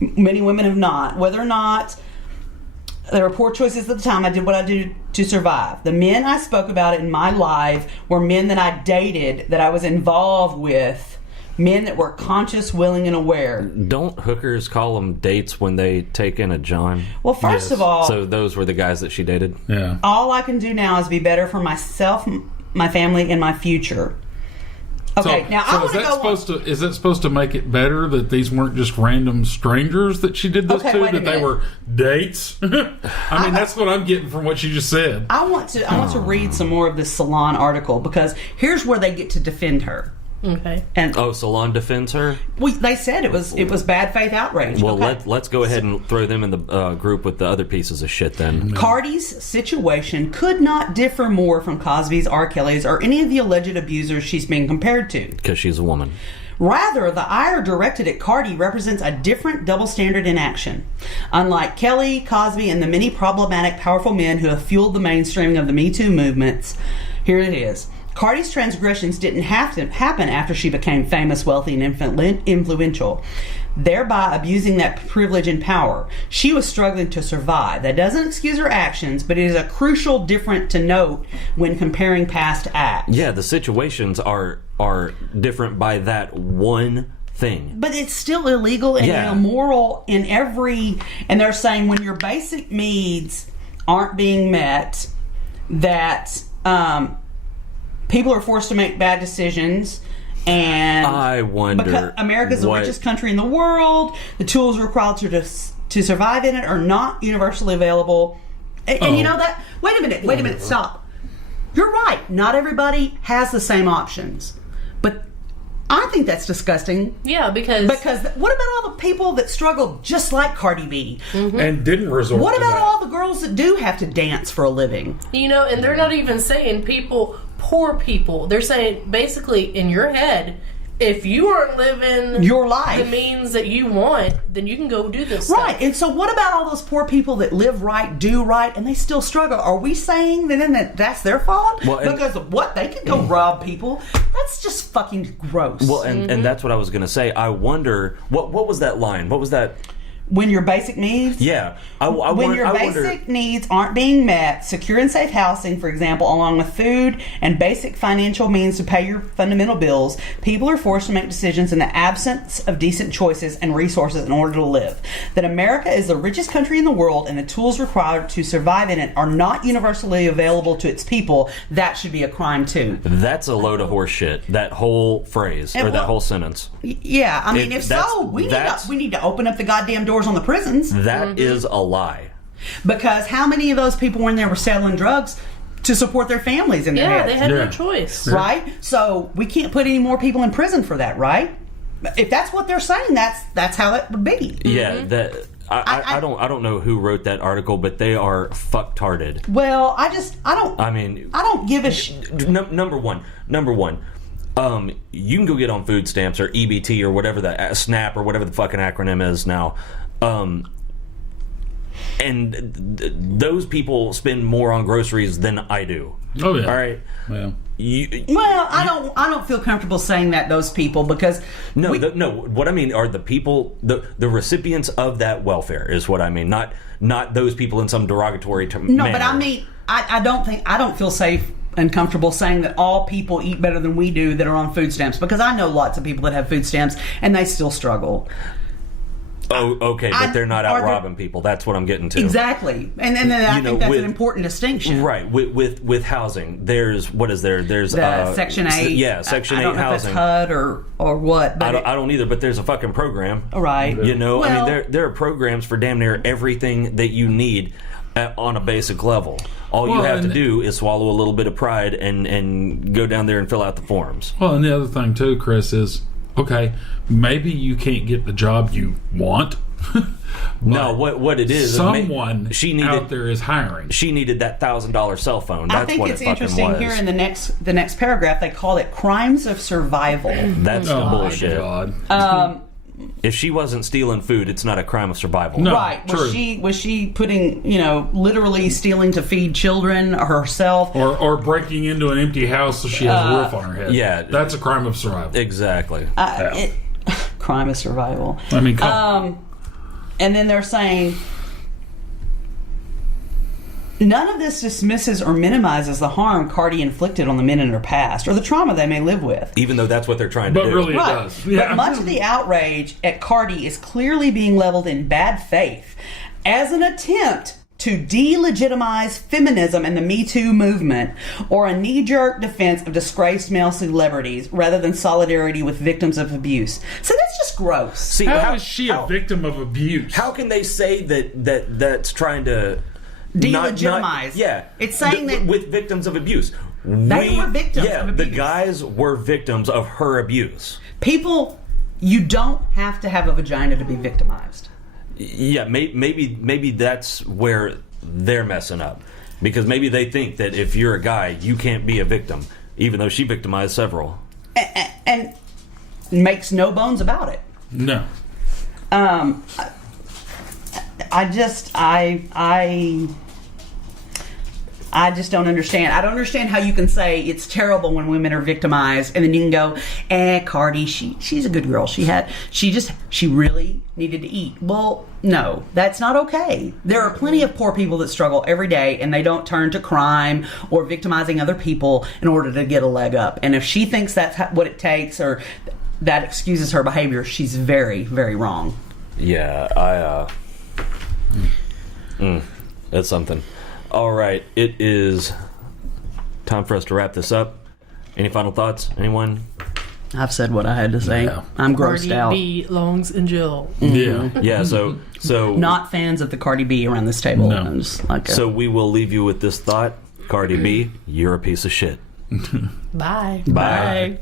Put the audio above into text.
Many women have not. Whether or not there were poor choices at the time, I did what I did to survive. The men I spoke about in my life were men that I dated, that I was involved with, men that were conscious, willing, and aware. Don't hookers call them dates when they take in a John? Well, first of all... So those were the guys that she dated? Yeah. All I can do now is be better for myself, my family, and my future. Okay, now I want to go on. Is that supposed to make it better that these weren't just random strangers that she did this to? That they were dates? I mean, that's what I'm getting from what you just said. I want to read some more of this Salon article, because here's where they get to defend her. Okay. And Salon defends her? They said it was bad faith outrage. Well, let's go ahead and throw them in the group with the other pieces of shit then. Cardi's situation could not differ more from Cosby's, R. Kelly's, or any of the alleged abusers she's being compared to. Because she's a woman. Rather, the ire directed at Cardi represents a different double standard in action. Unlike Kelly, Cosby, and the many problematic, powerful men who have fueled the mainstreaming of the Me Too movements, here it is. Cardi's transgressions didn't have to happen after she became famous, wealthy, and influential, thereby abusing that privilege and power. She was struggling to survive. That doesn't excuse her actions, but it is a crucial difference to note when comparing past acts. Yeah, the situations are different by that one thing. But it's still illegal and immoral in every... And they're saying when your basic needs aren't being met, that... people are forced to make bad decisions, and I wonder, because America's the richest country in the world, the tools required to survive in it are not universally available. And you know that. Wait a minute, stop. You're right. Not everybody has the same options, but I think that's disgusting. Yeah, because what about all the people that struggled just like Cardi B and didn't resort? What to about that? all the girls that do have to dance for a living? And they're not even saying poor people. They're saying basically in your head, if you aren't living your life, the means that you want, then you can go do this right stuff. And so what about all those poor people that live right, do right, and they still struggle? Are we saying that that's their fault? Because of what? They can go rob people. That's just fucking gross. Well, and that's what I was going to say. I wonder, what was that line? What was that? When your basic needs? Yeah. When your basic needs aren't being met, secure and safe housing, for example, along with food and basic financial means to pay your fundamental bills, people are forced to make decisions in the absence of decent choices and resources in order to live. That America is the richest country in the world and the tools required to survive in it are not universally available to its people, that should be a crime too. That's a load of horse shit, that whole phrase, that whole sentence. Yeah, I mean, we need to open up the goddamn doors on the prisons. That is a lie. Because how many of those people in there were selling drugs to support their families in their heads? They had no choice. Right? So we can't put any more people in prison for that, right? If that's what they're saying, that's how it would be. Yeah, that I don't know who wrote that article, but they are fucktarded. Well, I don't give a shit. Number one. You can go get on food stamps or EBT or whatever the SNAP or whatever the fucking acronym is now. And those people spend more on groceries than I do. Oh yeah. All right. Well, I don't feel comfortable saying that those people, because what I mean are the people, the recipients of that welfare is what I mean. Not those people in some derogatory manner. But I mean I don't feel safe and comfortable saying that all people eat better than we do that are on food stamps, because I know lots of people that have food stamps and they still struggle. Oh, okay, but they're not out robbing people. That's what I'm getting to. Exactly, and then I think that's an important distinction. Right, with housing, there's Section 8. Yeah, Section 8 housing. I don't know if that's HUD or what. But I don't either, but there's a fucking program. Right. I mean, there are programs for damn near everything that you need on a basic level. All you have to do is swallow a little bit of pride and go down there and fill out the forms. Well, and the other thing too, Chris, is okay, maybe you can't get the job you want. No, what it is, someone out there is hiring. She needed that $1,000 cell phone. That's I think what it's it fucking interesting was. here in the next paragraph. They call it crimes of survival. That's the bullshit. God. If she wasn't stealing food, it's not a crime of survival. No, right. Was she putting, literally stealing to feed children herself? Or breaking into an empty house so she has a roof on her head. Yeah. That's a crime of survival. Exactly. Crime is survival. I mean, come on. And then they're saying none of this dismisses or minimizes the harm Cardi inflicted on the men in her past or the trauma they may live with. Even though that's what they're trying to But do. really, Right. it does. Yeah. But much of the outrage at Cardi is clearly being leveled in bad faith as an attempt to delegitimize feminism and the Me Too movement, or a knee-jerk defense of disgraced male celebrities rather than solidarity with victims of abuse. So that's just gross. See, How is she a victim of abuse? How can they say that's trying to Delegitimize. Yeah, It's saying that with victims of abuse. They were victims of abuse. The guys were victims of her abuse. people, you don't have to have a vagina to be victimized. Yeah, maybe that's where they're messing up, because maybe they think that if you're a guy, you can't be a victim, even though she victimized several. And makes no bones about it. No. I just don't understand. I don't understand how you can say it's terrible when women are victimized, and then you can go, Cardi, she's a good girl. She really needed to eat. Well, no, that's not okay. There are plenty of poor people that struggle every day, and they don't turn to crime or victimizing other people in order to get a leg up. And if she thinks that's what it takes, or that excuses her behavior, she's very, very wrong. Yeah, that's something. All right, it is time for us to wrap this up. Any final thoughts? Anyone? I've said what I had to say. Yeah. I'm grossed out. CardiB belongs in jail. Yeah. Yeah, so Not fans of the Cardi B around this table. No. I'm just like so we will leave you with this thought. Cardi B, you're a piece of shit. Bye. bye.